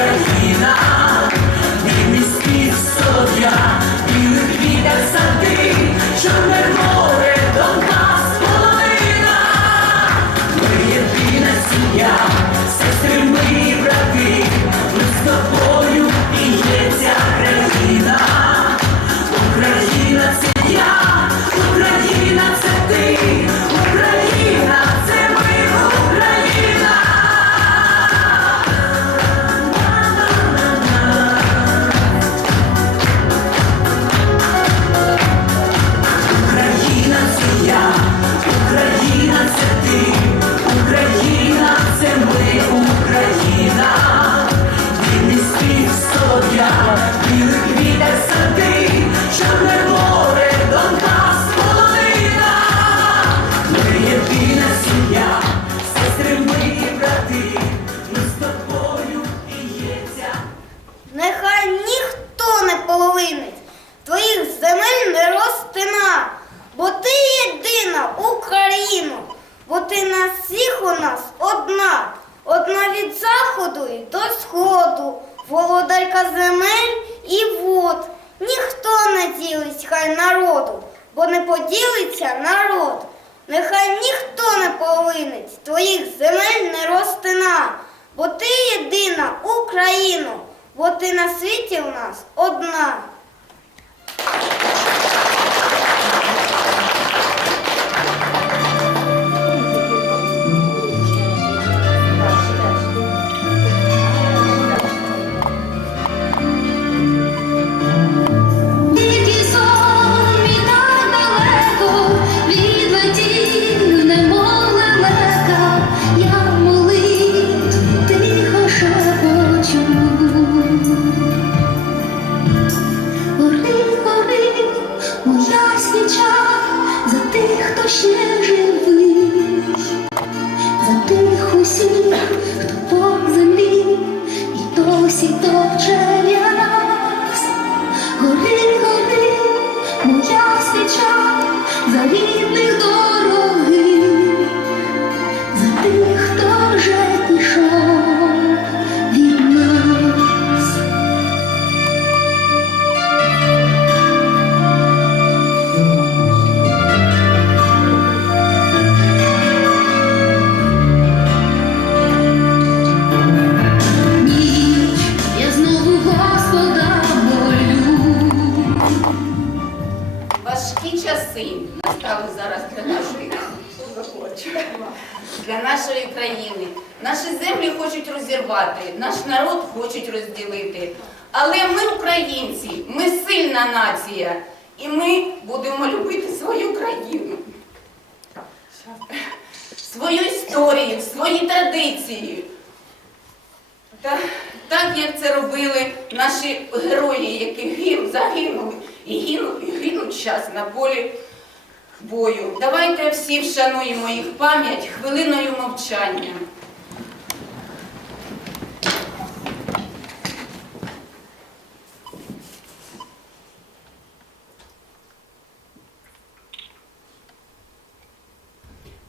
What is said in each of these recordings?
Regina. Україна, народ, нехай ніхто не повинить твоїх земель не розтина, бо ти єдина Україно, бо ти на світі в нас одна. Для нашої країни. Наші землі хочуть розірвати, наш народ хочуть розділити. Але ми українці, ми сильна нація, і ми будемо любити свою країну, свою історію, свої традиції. Та, так як це робили наші герої, які гин- загинули і гинуть, і гинуть час на полі бою. Давайте всі вшануємо їх пам'ять хвилиною мовчання.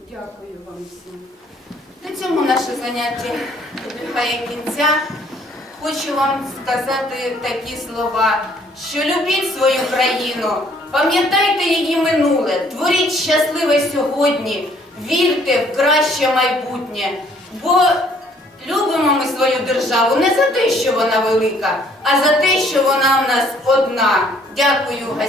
Дякую вам всім. На цьому наше заняття добігає кінця. Хочу вам сказати такі слова, що любіть свою країну, пам'ятайте її минуле, творіть щасливе сьогодні, вірте в краще майбутнє. Бо любимо ми свою державу не за те, що вона велика, а за те, що вона в нас одна. Дякую.